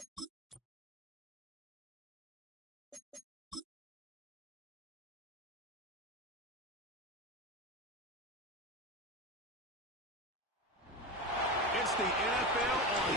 It's the NFL on.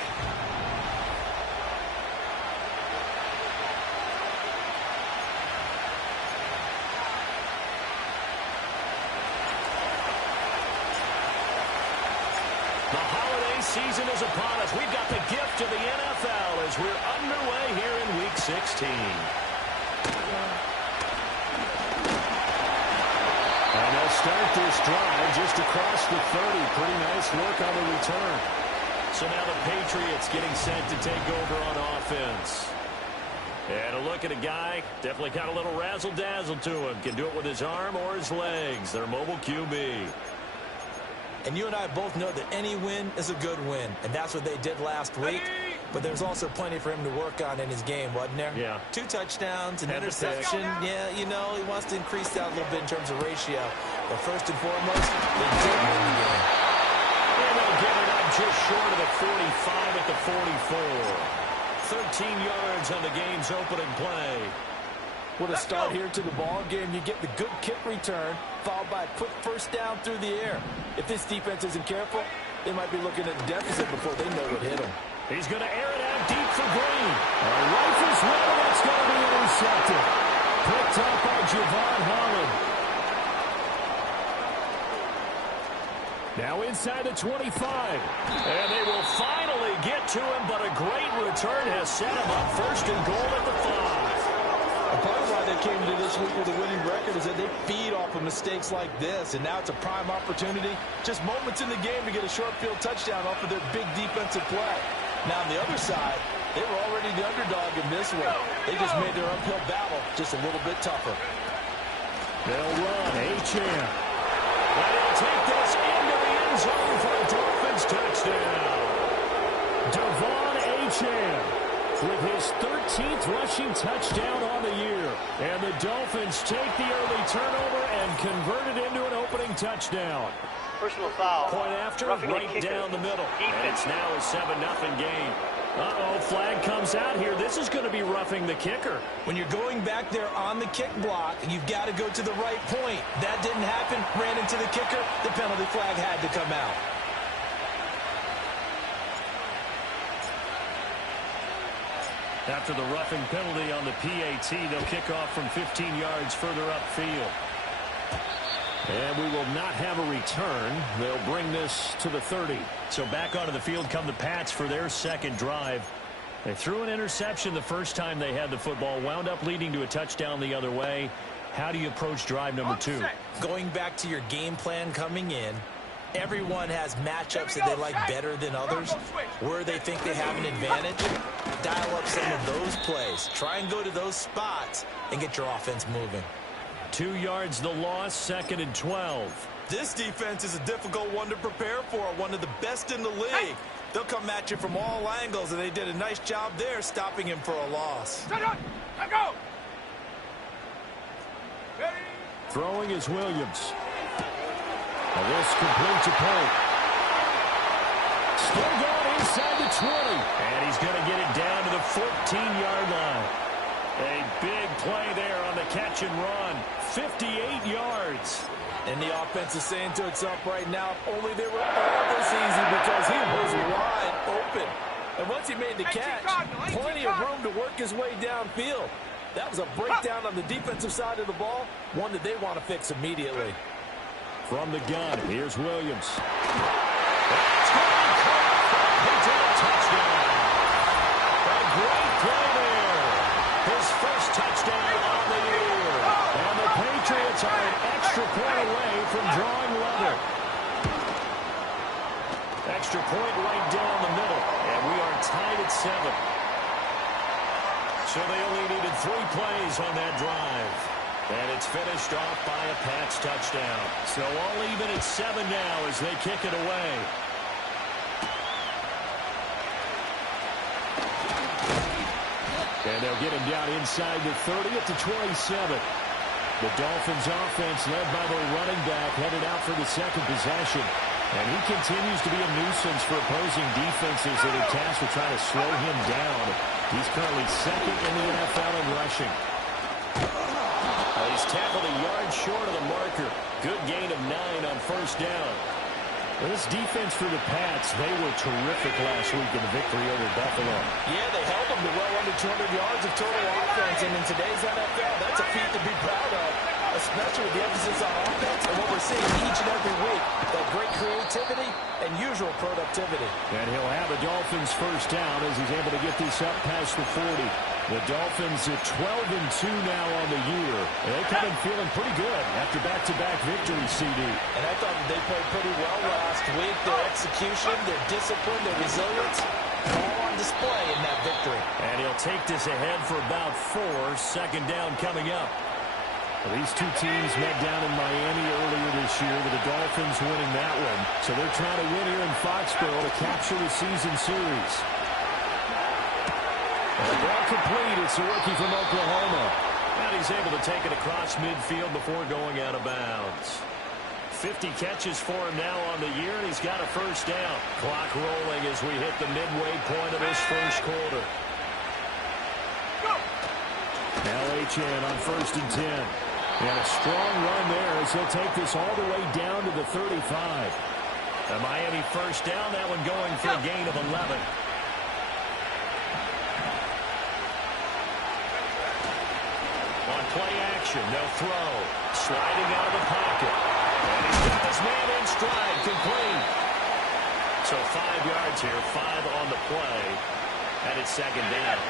The holiday season is upon us. We've got the gift of the NFL as we're underway here in Week 16. And they'll start this drive just across the 30. Pretty nice work on the return. So now the Patriots getting set to take over on offense. And a look at a guy, definitely got a little razzle-dazzle to him. Can do it with his arm or his legs. Their mobile QB. And you and I both know that any win is a good win. And that's what they did last week. But there's also plenty for him to work on in his game, wasn't there? Yeah. 2 touchdowns, an interception. Yeah, you know, he wants to increase that a little bit in terms of ratio. But first and foremost, they did win the game. And they'll get it up just short of the 45 at the 44. 13 yards on the game's opening play. What a start here to the ball game. You get the good kick return, followed by a quick first down through the air. If this defense isn't careful, they might be looking at a deficit before they know what hit them. He's going to air it out deep for Green. A rifle's running. That's going to be intercepted. Picked up by Javon Holland. Now inside the 25. And they will finally get to him, but a great return has set him up first and goal at the 5. Part of why they came into this week with a winning record is that they feed off of mistakes like this, and now it's a prime opportunity. Just moments in the game to get a short field touchdown off of their big defensive play. Now on the other side, they were already the underdog in this one. They just made their uphill battle just a little bit tougher. They'll run. Achane. And he'll take this into the end zone for a Dolphins touchdown. Devon Achane with his 13th rushing touchdown on the year. And the Dolphins take the early turnover and convert it into an opening touchdown. Personal foul. Point after, right down the middle. And it's now a 7-0 game. Uh-oh, flag comes out here. This is going to be roughing the kicker. When you're going back there on the kick block, you've got to go to the right point. That didn't happen. Ran into the kicker. The penalty flag had to come out. After the roughing penalty on the PAT, they'll kick off from 15 yards further upfield. And we will not have a return. They'll bring this to the 30. So back onto the field come the Pats for their second drive. They threw an interception the first time they had the football, wound up leading to a touchdown the other way. How do you approach drive number 2? Going back to your game plan coming in, everyone has matchups that they like better than others. Where they think they have an advantage, dial up some of those plays. Try and go to those spots and get your offense moving. 2 yards the loss, 2nd and 12. This defense is a difficult one to prepare for, one of the best in the league. They'll come at you from all angles, and they did a nice job there stopping him for a loss. Go! Throwing is Williams. And this complete to Pope. Still going inside the 20. And he's going to get it down to the 14-yard line. A big play there on the catch and run. 58 yards. And the offense is saying to itself right now, if only they were all this easy, because he was wide open. And once he made the catch, plenty of room to work his way downfield. That was a breakdown on the defensive side of the ball, one that they want to fix immediately. From the gun, here's Williams. Touchdown. A great play there. His first touchdown on the year. And the Patriots are an extra point away from drawing level. Extra point right down the middle. And we are tied at 7. So they only needed 3 plays on that drive. And it's finished off by a Pats touchdown. So all even at 7 now as they kick it away. And they'll get him down inside the 30 at the 27. The Dolphins offense led by their running back headed out for the second possession. And he continues to be a nuisance for opposing defenses that are tasked with trying to slow him down. He's currently second in the NFL in rushing. He's tackled a yard short of the marker. Good gain of 9 on first down. Well, this defense for the Pats, they were terrific last week in the victory over Buffalo. Yeah, they held them to well under 200 yards of total offense, and in today's NFL, that's a feat to be proud of, especially with the emphasis on offense and what we're seeing each and every week, that great creativity and usual productivity. And he'll have the Dolphins first down as he's able to get this up past the 40. The Dolphins are 12-2 now on the year. They come in feeling pretty good after back-to-back victories, CD. And I thought that they played pretty well last week. Their execution, their discipline, their resilience, all on display in that victory. And he'll take this ahead for about 4. Second down coming up. Well, these two teams met down in Miami earlier this year with the Dolphins winning that one. So they're trying to win here in Foxborough to capture the season series. And ball complete. It's a rookie from Oklahoma. And he's able to take it across midfield before going out of bounds. 50 catches for him now on the year, and he's got a first down. Clock rolling as we hit the midway point of this first quarter. Now HN on 1st and 10. And a strong run there as he'll take this all the way down to the 35. The Miami first down, that one going for a gain of 11. On play action, they'll throw. Sliding out of the pocket. And he's got his man in stride, complete. So 5 yards here, 5 on the play. And it's second down.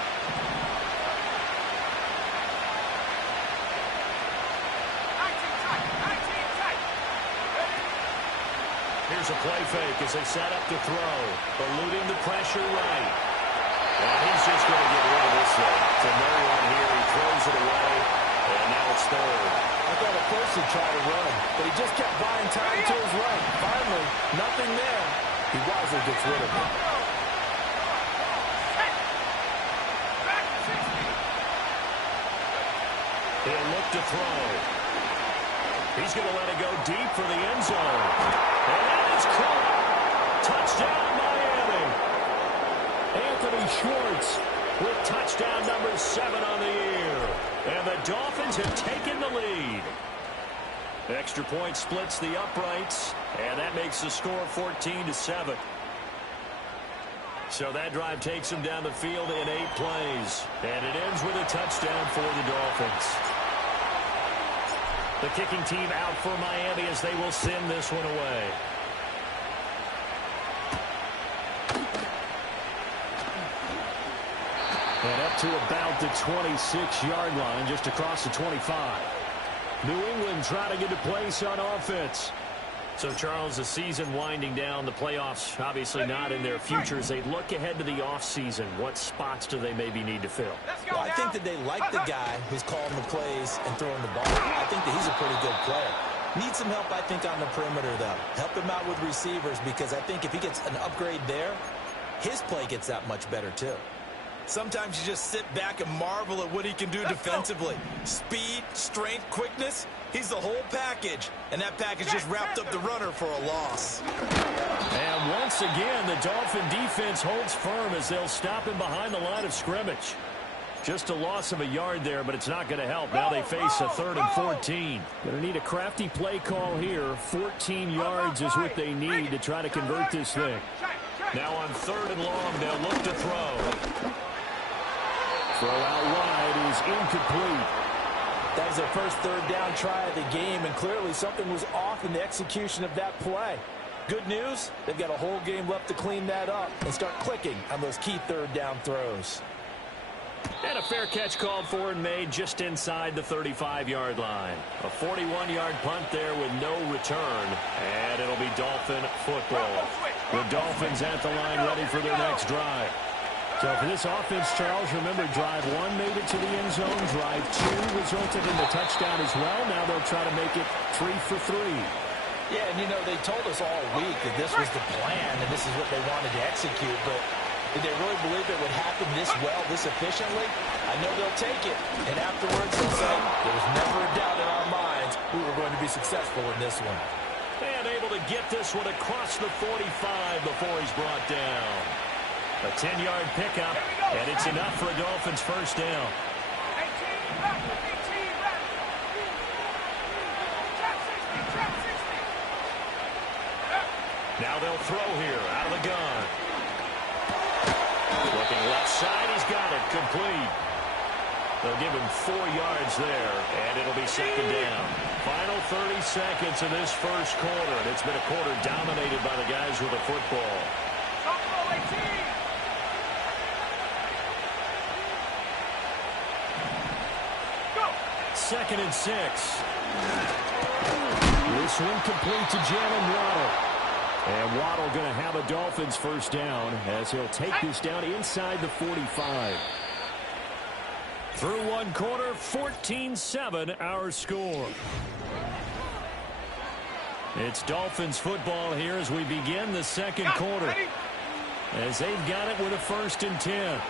Here's a play fake as they set up to throw. Eluding the pressure right. And he's just going to get rid of this thing. To no one here. He throws it away. And now it's third. I thought at first he'd try to run, but he just kept buying time to his right. Finally, nothing there. He wisely gets rid of it. He'll look to throw. He's going to let it go deep for the end zone. And that is caught. Touchdown, Miami. Anthony Schwartz with touchdown number 7 on the year. And the Dolphins have taken the lead. Extra point splits the uprights, and that makes the score 14-7. So that drive takes them down the field in 8 plays. And it ends with a touchdown for the Dolphins. The kicking team out for Miami as they will send this one away. And up to about the 26-yard line, just across the 25. New England trying to get a place on offense. So, Charles, the season winding down, the playoffs obviously not in their future. As they look ahead to the offseason, what spots do they maybe need to fill? Well, I think that they like the guy who's calling the plays and throwing the ball. I think that he's a pretty good player. Needs some help, I think, on the perimeter, though. Help him out with receivers, because I think if he gets an upgrade there, his play gets that much better, too. Sometimes you just sit back and marvel at what he can do defensively. Speed, strength, quickness, he's the whole package. And that package just wrapped up the runner for a loss. And once again, the Dolphin defense holds firm as they'll stop him behind the line of scrimmage. Just a loss of a yard there, but it's not going to help. Now they face a 3rd and 14. Going to need a crafty play call here. 14 yards is what they need to try to convert this thing. Now on 3rd and long, they'll look to throw. Throw out wide is incomplete. That was their first 3rd down try of the game, and clearly something was off in the execution of that play. Good news, they've got a whole game left to clean that up and start clicking on those key 3rd down throws. And a fair catch called for and made just inside the 35-yard line. A 41-yard punt there with no return, and it'll be Dolphin football. The Dolphins at the line ready for their next drive. So for this offense, Charles, remember drive 1 made it to the end zone. Drive 2 resulted in the touchdown as well. Now they'll try to make it 3 for 3. Yeah, and you know, they told us all week that this was the plan and this is what they wanted to execute, but did they really believe it would happen this well, this efficiently? I know they'll take it. And afterwards they'll say, there was never a doubt in our minds we were going to be successful in this one. And able to get this one across the 45 before he's brought down. A 10-yard pickup, and it's enough for a Dolphins first down. Now they'll throw here out of the gun. Looking left side, he's got it. Complete. They'll give him 4 yards there, and it'll be second down. Final 30 seconds of this first quarter, and it's been a quarter dominated by the guys with the football. Second and 6. This one complete to Jalen Waddle. And Waddle going to have a Dolphins first down as he'll take this down inside the 45. Through one quarter, 14-7 our score. It's Dolphins football here as we begin the second quarter. As they've got it with a 1st and 10.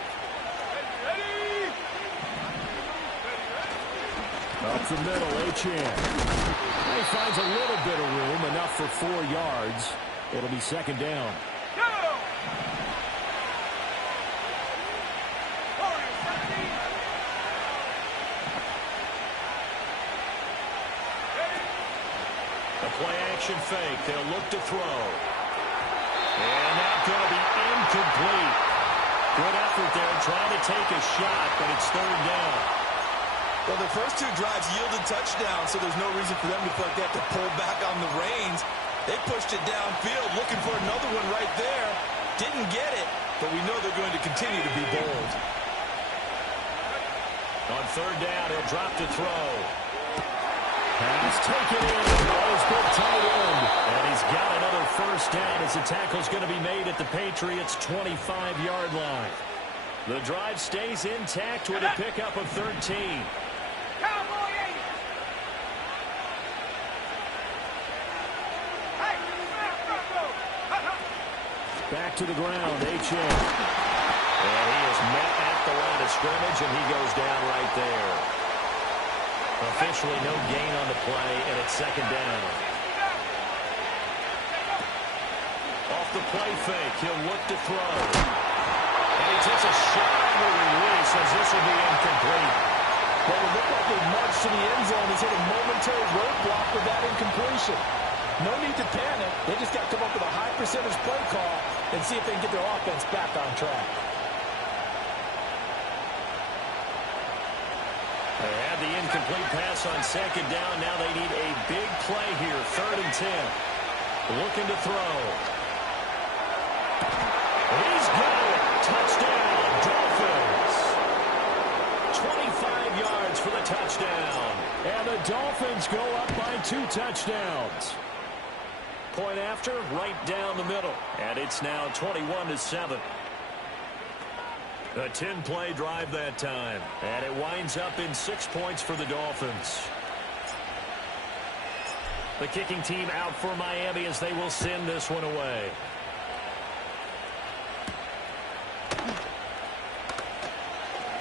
Up the middle, Achane. He finds a little bit of room, enough for 4 yards. It'll be second down. The play action fake. They'll look to throw. And that's going to be incomplete. Good effort there trying to take a shot, but it's third down. Well, the first 2 drives yielded touchdowns, so there's no reason for them to feel like they have to pull back on the reins. They pushed it downfield, looking for another one right there. Didn't get it, but we know they're going to continue to be bold. On third down, he'll drop to throw. Pass taken in. The ball is good tight end. And he's got another first down as the tackle's going to be made at the Patriots' 25-yard line. The drive stays intact with a pickup of 13. Back to the ground, Achane. And he is met at the line of scrimmage, and he goes down right there. Officially no gain on the play, and it's second down. Off the play fake, he'll look to throw. And he takes a shot on the release as this will be incomplete. Well, it looked like they marched to the end zone. He's hit a momentary roadblock with that incompletion. No need to panic. They just got to come up with a high percentage play call and see if they can get their offense back on track. They had the incomplete pass on second down. Now they need a big play here. 3rd and 10. Looking to throw. He's got it. Touchdown, Dolphins. 25 yards for the touchdown. And the Dolphins go up by 2 touchdowns. Point after, right down the middle. And it's now 21-7. A 10-play drive that time. And it winds up in 6 points for the Dolphins. The kicking team out for Miami as they will send this one away.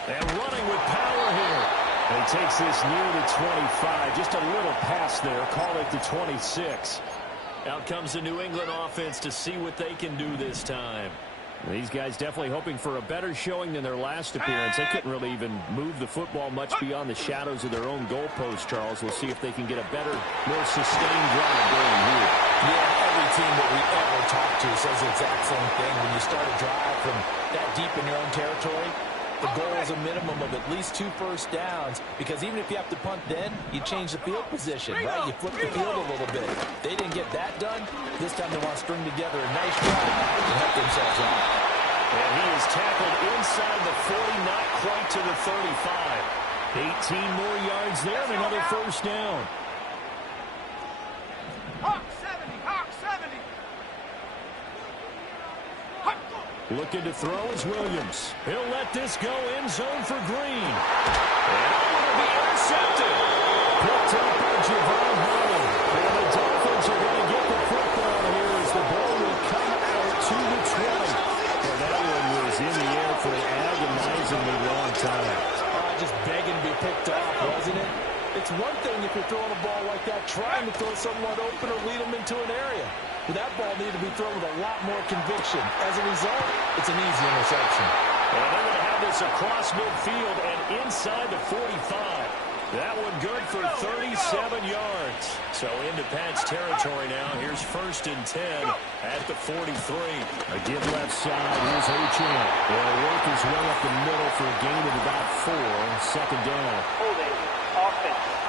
And running with power here. He takes this near the 25. Just a little pass there. Call it the 26. Out comes the New England offense to see what they can do this time. These guys definitely hoping for a better showing than their last appearance. They couldn't really even move the football much beyond the shadows of their own goalpost, Charles. We'll see if they can get a better, more sustained drive going here. Yeah, every team that we ever talk to says the exact same thing. When you start a drive from that deep in your own territory, the goal is a minimum of at least 2 first downs, because even if you have to punt then, you change the field position, right? You flip the field a little bit. They didn't get that done. This time they want to string together a nice drive and help themselves out. And he is tackled inside the 40, not quite to the 35. 18 more yards there and another first down. Hawk 70, Hawk 70. Looking to throw is Williams. He'll let this go in zone for Green. And it will be intercepted. Picked up by Javon Holland. And the Dolphins are going to get the football here as the ball will come out to the 20. And that one was in the air for an agonizingly long time. Just begging to be picked off, wasn't it? It's one thing if if you're throwing a ball like that, trying to throw someone open or lead them into an area. But that ball needed to be thrown with a lot more conviction. As a result, it's an easy interception. And they're going to have this across midfield and inside the 45. That one good for 37 yards. So into Pat's territory now. Here's 1st and 10 at the 43. A give left side. Here's Achane. He'll work his way up the middle for a gain of about 4. 2nd down. Holding. Offense.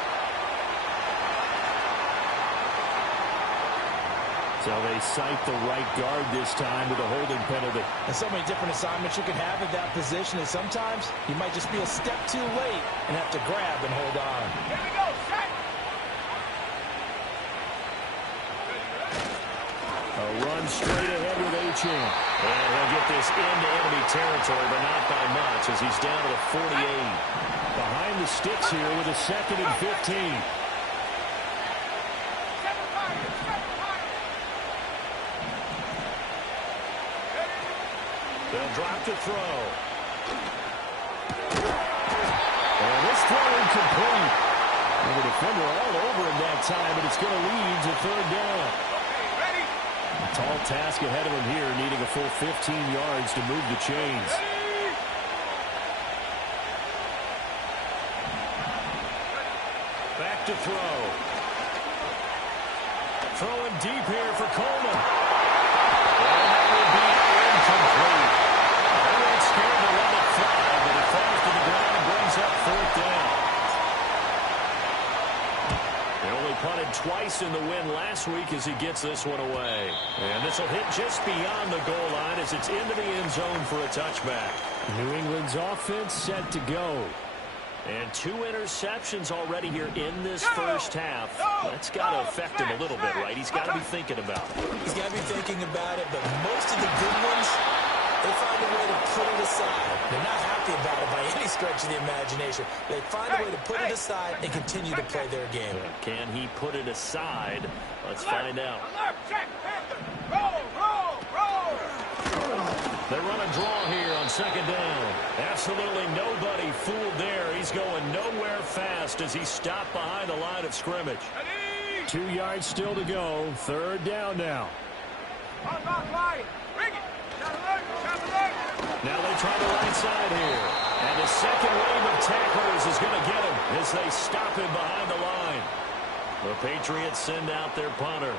So they cite the right guard this time with a holding penalty. And so many different assignments you can have at that position, and sometimes you might just be a step too late and have to grab and hold on. Here we go. Set. A run straight ahead with Achane. And he'll get this into enemy territory, but not by much as he's down to the 48. Behind the sticks here with a 2nd and 15. They'll drop to throw. And this throw incomplete. And the defender all over him that time, but it's going to lead to 3rd down. Ready. A tall task ahead of him here, needing a full 15 yards to move the chains. Back to throw. Throwing deep here for Coleman. And that will be incomplete. They weren't scared to let it fly, but it falls to the ground and brings up 4th down. They only punted twice in the win last week as he gets this one away. And this will hit just beyond the goal line as it's into the end zone for a touchback. New England's offense set to go. And 2 interceptions already here in this first half. That's got to affect him a little bit, right? He's got to be thinking about it. He's got to be thinking about it, but most of the good ones, they find a way to put it aside. They're not happy about it by any stretch of the imagination. They find a way to put it aside and continue to play their game. Can he put it aside? Let's find out. Alert. Check. Panther. Roll. Roll. Roll. They run a draw here on 2nd down. Absolutely nobody fooled there. He's going nowhere fast as he stopped behind the line of scrimmage. Ready. 2 yards still to go. 3rd down now. Unlock line. Ring it. Shot alert. Shot alert. Now they try the right side here. And the second wave of tacklers is going to get him as they stop him behind the line. The Patriots send out their punter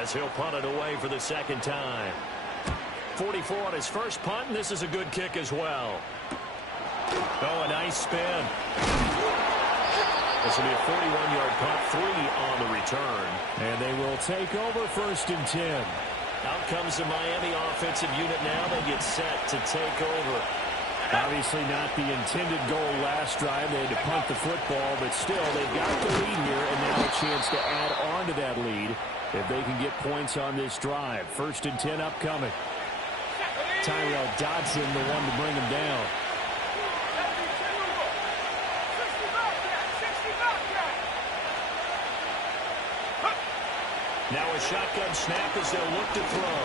as he'll punt it away for the 2nd time. 44 on his first punt, and this is a good kick as well. Oh, a nice spin. This will be a 41-yard punt, 3 on the return. And they will take over 1st and 10. Out comes the Miami offensive unit now. They get set to take over. Obviously not the intended goal last drive. They had to punt the football, but still, they've got the lead here, and now a chance to add on to that lead if they can get points on this drive. 1st and 10 upcoming. Tyrell Dodson, the one to bring him down. 60 Now a shotgun snap as they'll look to throw.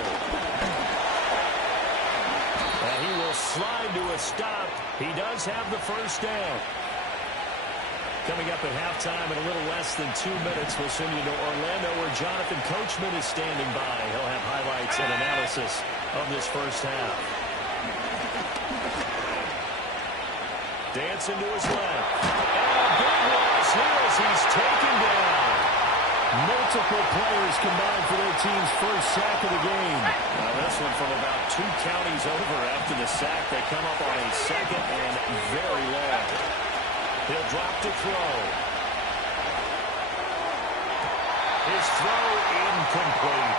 And he will slide to a stop. He does have the 1st down. Coming up at halftime in a little less than 2 minutes, we'll send you to Orlando where Jonathan Coachman is standing by. He'll have highlights and analysis of this first half. Dancing to his left. And a big loss here as he's taken down. Multiple players combined for their team's first sack of the game. Now this one from about 2 counties over after the sack. They come up on a 2nd and very long. He'll drop to throw. His throw incomplete.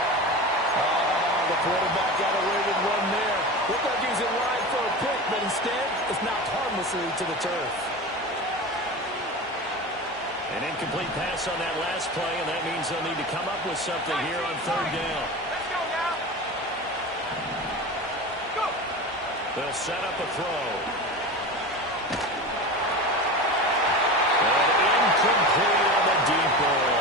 The quarterback got away with one there. Looked like he was in line for a pick, but instead it's knocked harmlessly to the turf. An incomplete pass on that last play, and that means they'll need to come up with something here on 3rd down. Let's go now. Go. They'll set up a throw. And incomplete on the deep ball.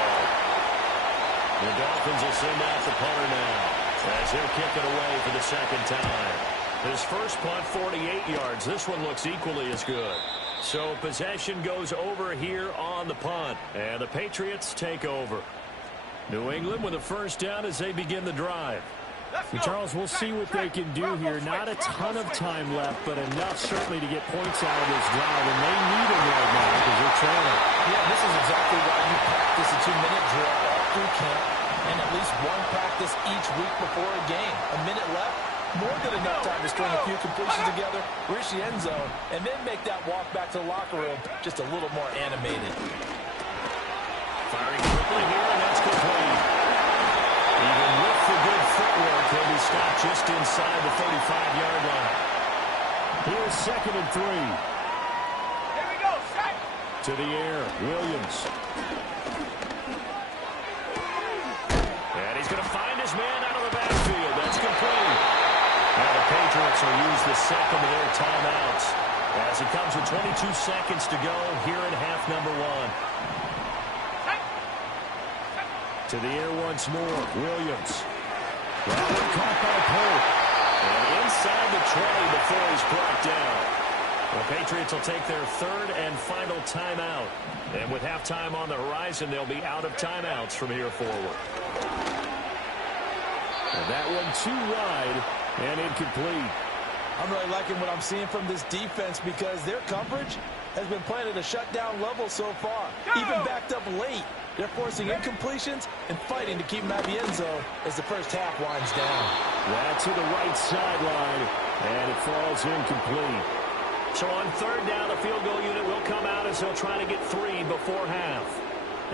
The Dolphins will send out the punter now as he'll kick it away for the 2nd time. His first punt, 48 yards. This one looks equally as good. So possession goes over here on the punt. And the Patriots take over. New England with a first down as they begin the drive. And Charles, we'll see what they can do here. Not a ton of time left, but enough certainly to get points out of this drive. And they need them right now because they're trailing. Yeah, this is exactly why you practice a 2-minute drill all through camp and at least one practice each week before a game. A minute left, more than enough time to string a few completions together, reach the end zone, and then make that walk back to the locker room just a little more animated. Firing quickly here, and that's complete. Even with the good footwork, he'll be stopped just inside the 35-yard line. Here's 2nd and 3. Here we go, set. To the air, Williams. And he's going to find his man out of the backfield. That's complete. Now the Patriots will use the second of their timeouts as it comes with 22 seconds to go here in half number 1. To the air once more, Williams. Caught by Pope. And inside the 20 before he's brought down. The Patriots will take their third and final timeout. And with halftime on the horizon, they'll be out of timeouts from here forward. And that one too wide and incomplete. I'm really liking what I'm seeing from this defense because their coverage has been playing at a shutdown level so far. Even backed up late. They're forcing incompletions and fighting to keep them out of the end zone as the first half winds down. That's to the right sideline, and it falls incomplete. So on third down, the field goal unit will come out as they'll try to get 3 before half.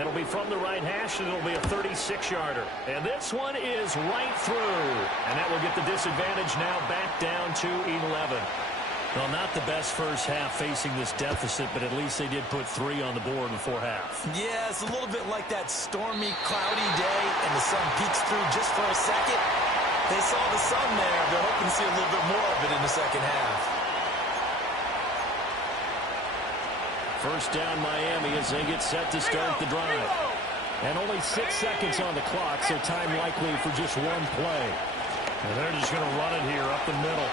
It'll be from the right hash, and it'll be a 36-yarder. And this one is right through. And that will get the disadvantage now back down to 11. Well, not the best first half facing this deficit, but at least they did put 3 on the board before half. Yeah, it's a little bit like that stormy, cloudy day, and the sun peeks through just for a second. They saw the sun there. They're hoping to see a little bit more of it in the second half. First down, Miami, as they get set to start the drive. And only 6 seconds on the clock, so time likely for just one play. And they're just going to run it here up the middle.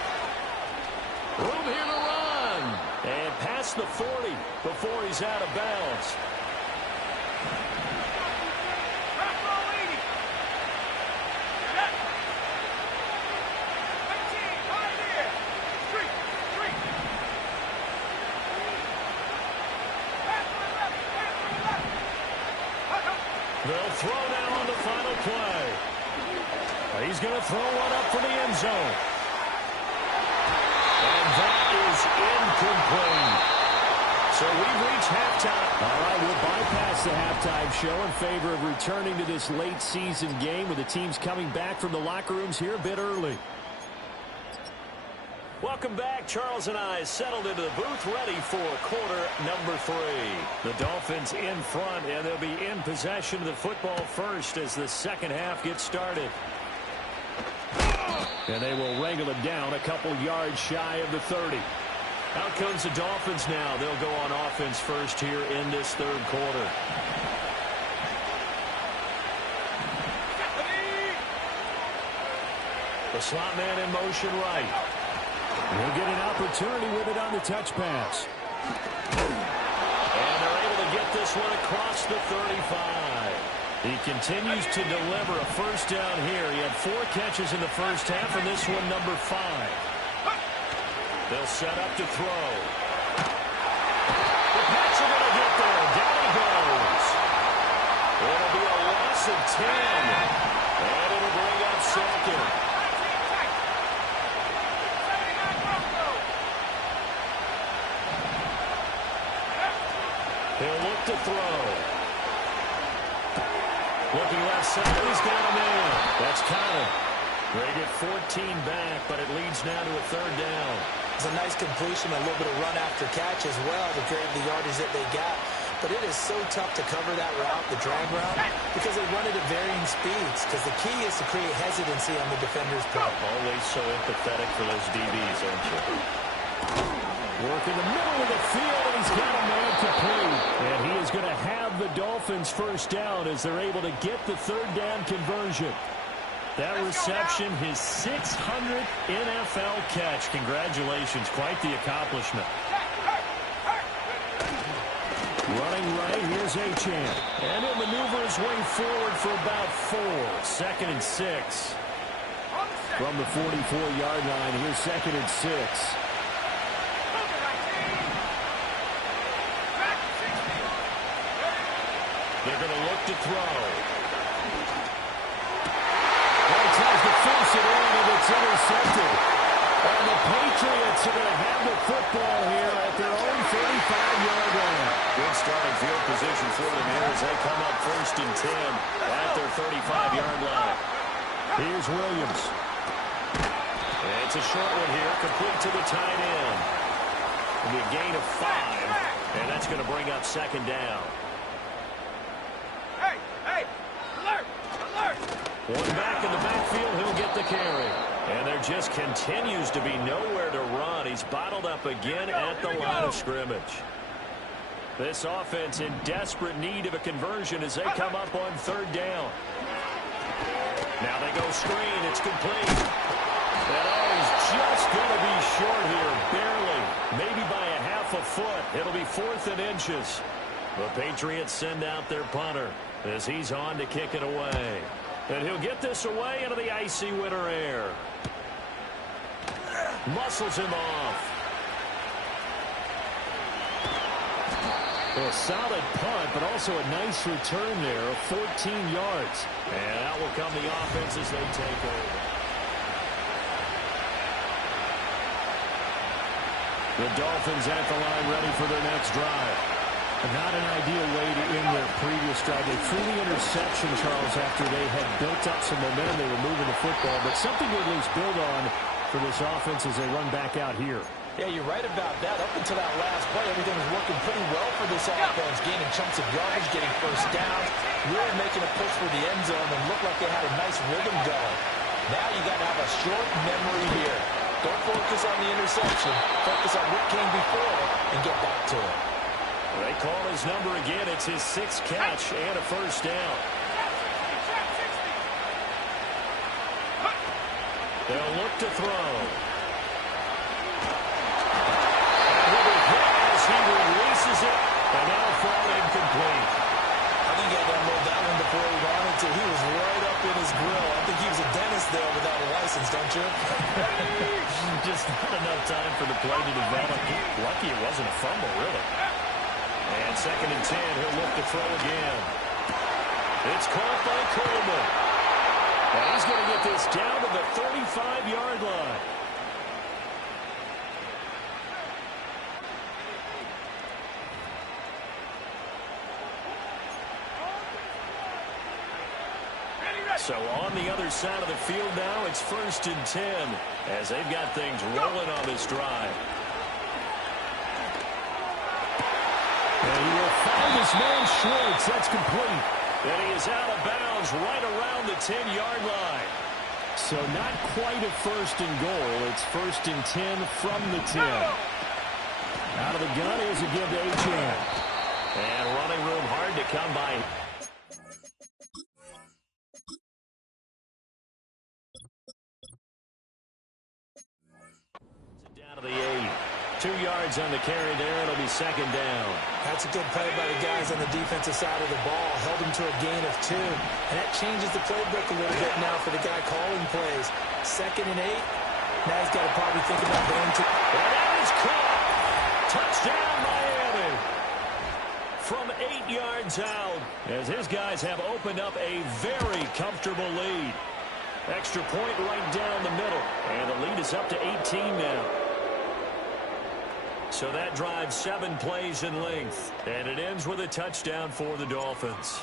Room here to run. And past the 40 before he's out of bounds. They'll throw now on the final play. He's going to throw one up for the end zone. And that is incomplete. So we've reached halftime. All right, we'll bypass the halftime show in favor of returning to this late season game with the teams coming back from the locker rooms here a bit early. Welcome back. Charles and I settled into the booth ready for quarter number 3. The Dolphins in front, and they'll be in possession of the football first as the second half gets started. And they will wrangle it down a couple yards shy of the 30. Out comes the Dolphins now. They'll go on offense first here in this third quarter. The slot man in motion right. He'll get an opportunity with it on the touch pass. And they're able to get this one across the 35. He continues to deliver a first down here. He had 4 catches in the first half, and this one number 5. They'll set up to throw. The Pats are going to get there. Down he goes. It'll be a loss of 10. And it'll bring up second. He'll look to throw. Looking left side, he's got a man. That's counted. They get 14 back, but it leads now to a third down. It's a nice completion, a little bit of run after catch as well to create the yardage that they got. But it is so tough to cover that route, the drag route, because they run it at varying speeds. Because the key is to create hesitancy on the defender's part. Always so empathetic for those DBs, aren't you? Work in the middle of the field, and he's got a man complete. And he is going to have the Dolphins first down as they're able to get the third down conversion. That reception, his 600th NFL catch. Congratulations. Quite the accomplishment. Running right, here's Achane. And he'll maneuver his way forward for about 4. 2nd and 6. From the 44-yard line, here's 2nd and 6. They're going to look to throw. He tries to force it in, and it's intercepted. And the Patriots are going to have the football here at their own 35-yard line. Good starting field position for them here as they come up 1st and 10 at their 35-yard line. Here's Williams. And it's a short one here, complete to the tight end. It'll be a gain of 5, and that's going to bring up 2nd down. Hey, alert, alert. One back in the backfield, he'll get the carry. And there just continues to be nowhere to run. He's bottled up again at the line of scrimmage. This offense in desperate need of a conversion as they come up on 3rd down. Now they go screen. It's complete. And he's just going to be short here, barely. Maybe by a half a foot. It'll be 4th and inches. The Patriots send out their punter as he's on to kick it away. And he'll get this away into the icy winter air. Muscles him off. A solid punt, but also a nice return there of 14 yards. And out will come the offense as they take over. The Dolphins at the line ready for their next drive. Not an ideal way to end their previous drive. They threw the interception, Charles, after they had built up some momentum. They were moving the football, but something to at least build on for this offense as they run back out here. Yeah, you're right about that. Up until that last play, everything was working pretty well for this offense. Gaining chunks of yardage, getting 1st down, really making a push for the end zone, and looked like they had a nice rhythm going. Now you got to have a short memory here. Don't focus on the interception. Focus on what came before and get back to it. They call his number again. It's his 6th catch and a 1st down. They'll look to throw. And he'll be hit as he releases it, and that'll fall incomplete. I think he had to unload that one before he wanted to. He was right up in his grill. I think he was a dentist there without a license, don't you? Just not enough time for the play to develop. Lucky it wasn't a fumble, really. And 2nd and 10, he'll look to throw again. It's caught by Coleman. And he's going to get this down to the 35-yard line. So on the other side of the field now, it's 1st and 10 as they've got things rolling on this drive. And he will find his man Schwartz. That's complete. And he is out of bounds right around the 10-yard line. So not quite a 1st and goal. It's 1st and 10 from the 10. Out of the gun is a give to Achane. And running room hard to come by. Down to the 8. 2 yards on the carry there. It'll be 2nd down. That's a good play by the guys on the defensive side of the ball. Held him to a gain of 2. And that changes the playbook a little bit now for the guy calling plays. 2nd and 8. Now he's got to probably think about going to... And that is caught. Touchdown, Miami. From 8 yards out, as his guys have opened up a very comfortable lead. Extra point right down the middle. And the lead is up to 18 now. So that drives 7 plays in length. And it ends with a touchdown for the Dolphins.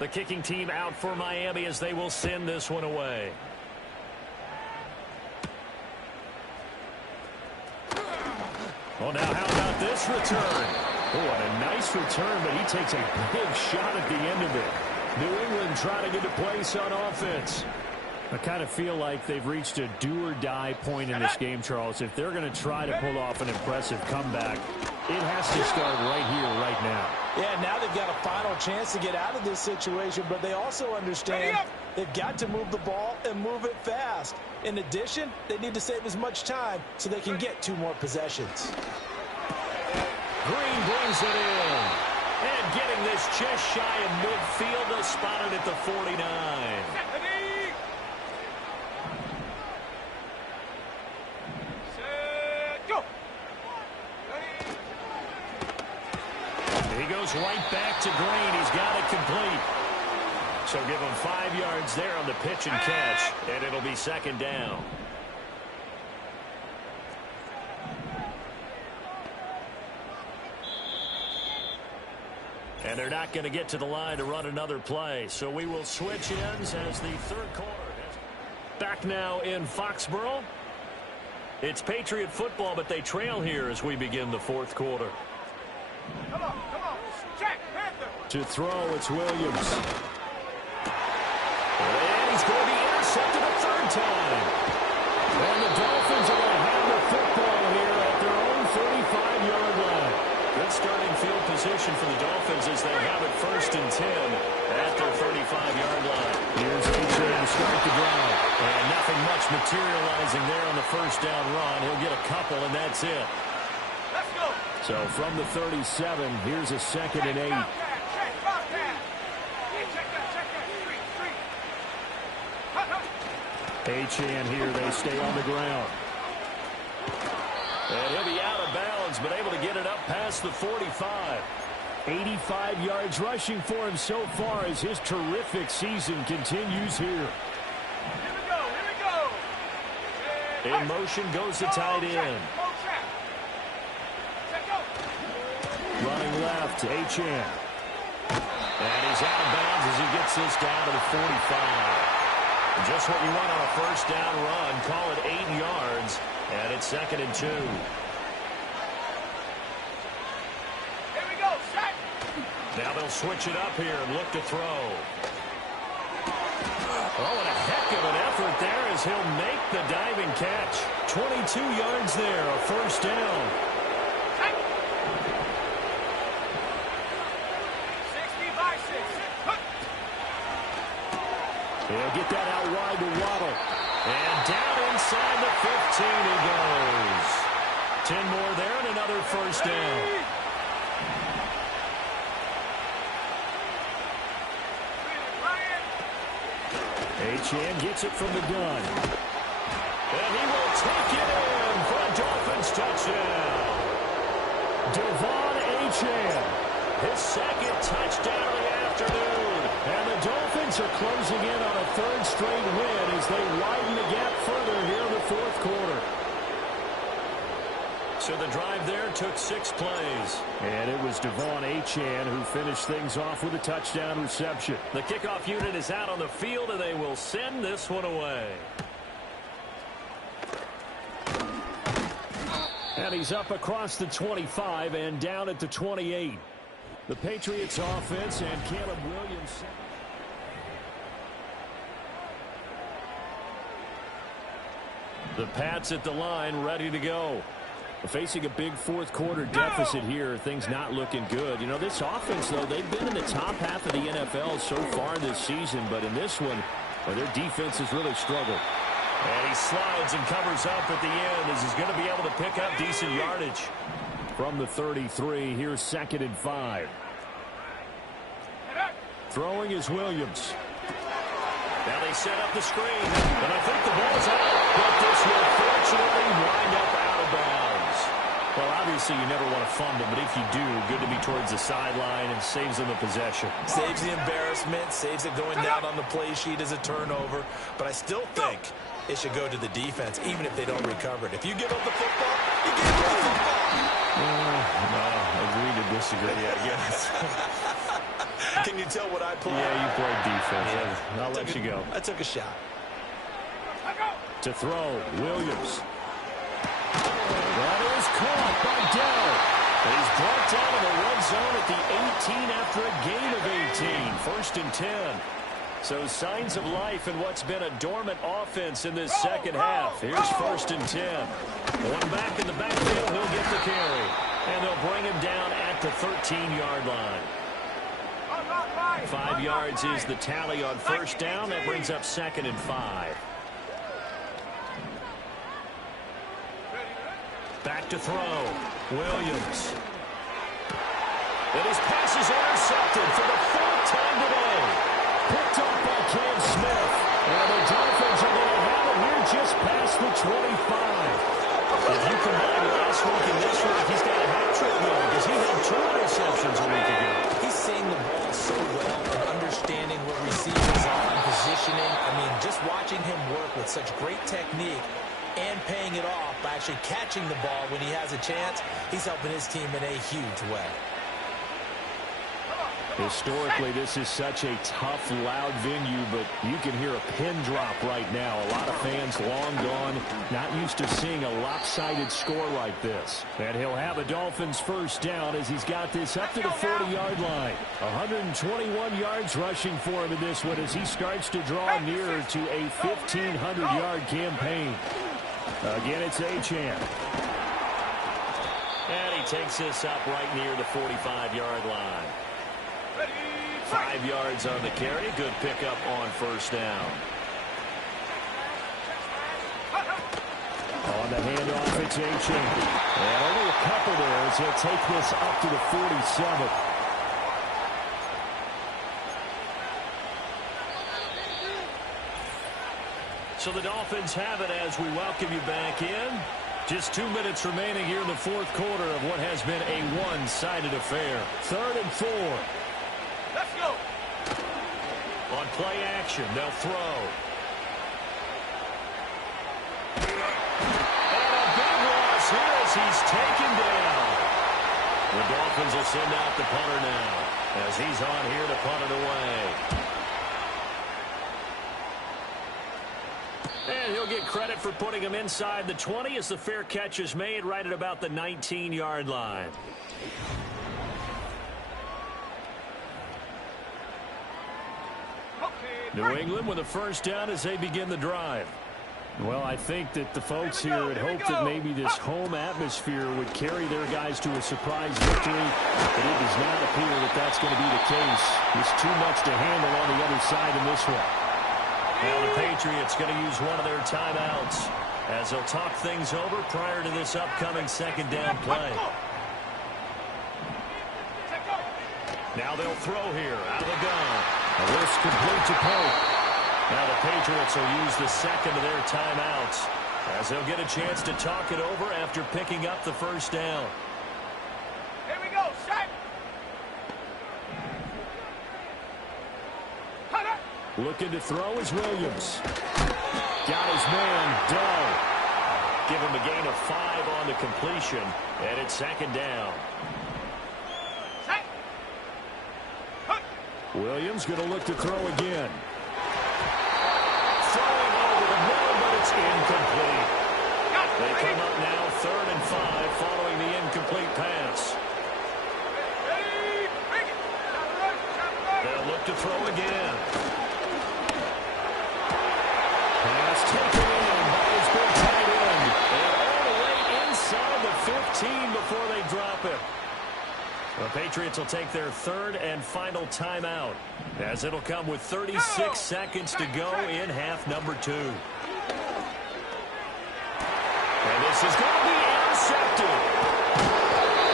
The kicking team out for Miami as they will send this one away. Well, now how about this return? Oh, what a nice return, but he takes a big shot at the end of it. New England trying to get a place on offense. I kind of feel like they've reached a do-or-die point in this game, Charles. If they're going to try to pull off an impressive comeback, it has to start right here, right now. Yeah, now they've got a final chance to get out of this situation, but they also understand they've got to move the ball and move it fast. In addition, they need to save as much time so they can get 2 more possessions. Green brings it in. And getting this just shy of midfield, they'll spot it at the 49. He goes right back to Green. He's got it complete. So give him 5 yards there on the pitch and catch, and it'll be second down. And they're not going to get to the line to run another play. So we will switch ends as the third quarter. Back now in Foxborough. It's Patriot football, but they trail here as we begin the fourth quarter. Come on. Check. Panther. To throw, it's Williams. And he's going to be intercepted a third time. And the Dolphins are going to have the football here at their own 35-yard line. Good starting field position for the Dolphins as they have it 1st and 10 at their 35-yard line. Here's A.J. to start the drive. And nothing much materializing there on the first down run. He'll get a couple, and that's it. Let's go. So from the 37, here's a 2nd and 8. Check. Check that. Street. Achane here, they stay on the ground. And he'll be out of bounds, but able to get it up past the 45. 85 yards rushing for him so far as his terrific season continues here. Here we go. In motion goes the tight end. Running left, Achane. And he's out of bounds as he gets this down to the 45. Just what you want on a first down run. Call it 8 yards. And it's 2nd and 2. Here we go. Set. Now they'll switch it up here and look to throw. Oh, and a heck of an effort there as he'll make the diving catch. 22 yards there, a first down. 60 by 6. He'll get that out wide to Waddle. And down inside the 15 he goes. 10 more there and another first down. Achane gets it from the gun. And he will take it in for a Dolphins touchdown. Devon Achane, his 2nd touchdown of the afternoon. And the Dolphins are closing in on a 3rd straight win as they widen the gap further here in the 4th quarter. So the drive there took 6 plays. And it was Devon Achane who finished things off with a touchdown reception. The kickoff unit is out on the field, and they will send this one away. And he's up across the 25 and down at the 28. The Patriots offense and Caleb Williams. The Pats at the line, ready to go. Facing a big 4th quarter deficit here. Things not looking good. You know, this offense, though, they've been in the top half of the NFL so far this season. But in this one, well, their defense has really struggled. And he slides and covers up at the end as he's going to be able to pick up decent yardage. From the 33, here's 2nd and 5. Throwing is Williams. Now they set up the screen, and I think the ball's out, but this will fortunately wind up out of bounds. Well, obviously you never want to fumble, but if you do, good to be towards the sideline and saves them the possession. Saves the embarrassment, saves it going down on the play sheet as a turnover, but I still think it should go to the defense, even if they don't recover it. If you give up the football, you give up the football. No, agree to disagree, I guess. Can you tell what I play? Yeah, you played defense. Yeah. I'll let you go. I took a shot. To throw, Williams. That is caught by Dell. He's brought down in the red zone at the 18 after a gain of 18. 1st and 10. So signs of life in what's been a dormant offense in this second half. Here's 1st and 10. One back in the backfield, he'll get the carry. And they'll bring him down at the 13-yard line. 5 yards is the tally on first down. That brings up 2nd and 5. Back to throw. Williams. And his pass is intercepted for the fourth time today. Picked up by Cam Smith. And the Dolphins are going to have it here just past the 25. If you combine last week and this week, he's got a hat trick going because he had 2 interceptions a week ago. He's seeing the ball so well and understanding where receivers are and positioning. I mean, just watching him work with such great technique and paying it off by actually catching the ball when he has a chance, he's helping his team in a huge way. Historically, this is such a tough, loud venue, but you can hear a pin drop right now. A lot of fans long gone, not used to seeing a lopsided score like this. And he'll have a Dolphins first down as he's got this up to the 40-yard line. 121 yards rushing for him in this one as he starts to draw nearer to a 1,500-yard campaign. Again, it's Achane. And he takes this up right near the 45-yard line. 5 yards on the carry. Good pickup on first down. On the handoff, it's Achane. And only a couple there as he'll take this up to the 47. So the Dolphins have it as we welcome you back in. Just 2 minutes remaining here in the fourth quarter of what has been a one-sided affair. 3rd and 4. Let's go. On play action, they'll throw. And a big loss here as he's taken down. The Dolphins will send out the punter now as he's on here to punt it away. And he'll get credit for putting him inside the 20 as the fair catch is made right at about the 19-yard line. New England with a first down as they begin the drive. Well, I think that the folks here had hoped that maybe this home atmosphere would carry their guys to a surprise victory, but it does not appear that that's going to be the case. There's too much to handle on the other side in this one. Now the Patriots going to use one of their timeouts as they'll talk things over prior to this upcoming second down play. Now they'll throw here out of the gun. A risk complete to Pope. Now the Patriots will use the second of their timeouts as they'll get a chance to talk it over after picking up the first down. Here we go, set. Looking to throw is Williams. Got his man, Dell. Give him a gain of 5 on the completion, and it's second down. Williams going to look to throw again. Throwing over the middle, but it's incomplete. They come up now 3rd and 5 following the incomplete pass. They'll look to throw again. Pass taken in by his big tight end. And all the way inside the 15 before they drop it. The Patriots will take their 3rd and final timeout as it'll come with 36 seconds to go in half number 2. And this is going to be intercepted.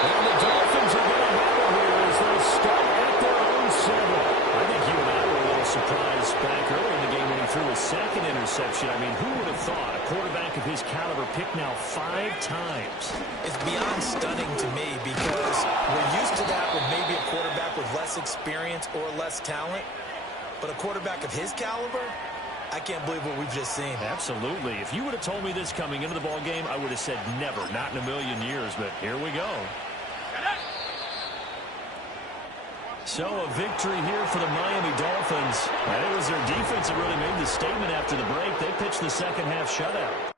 And the Dolphins are going to have it here as they start at their own 7. I think you and I were a little surprised back early in the game when he threw his second interception. I mean, who would have thought a quarterback of his caliber picked now 5 times? It's beyond stunning to me because we're used to that with maybe a quarterback with less experience or less talent. But a quarterback of his caliber, I can't believe what we've just seen. Absolutely. If you would have told me this coming into the ball game, I would have said never, not in a million years. But here we go. So a victory here for the Miami Dolphins. And it was their defense that really made the statement after the break. They pitched the second half shutout.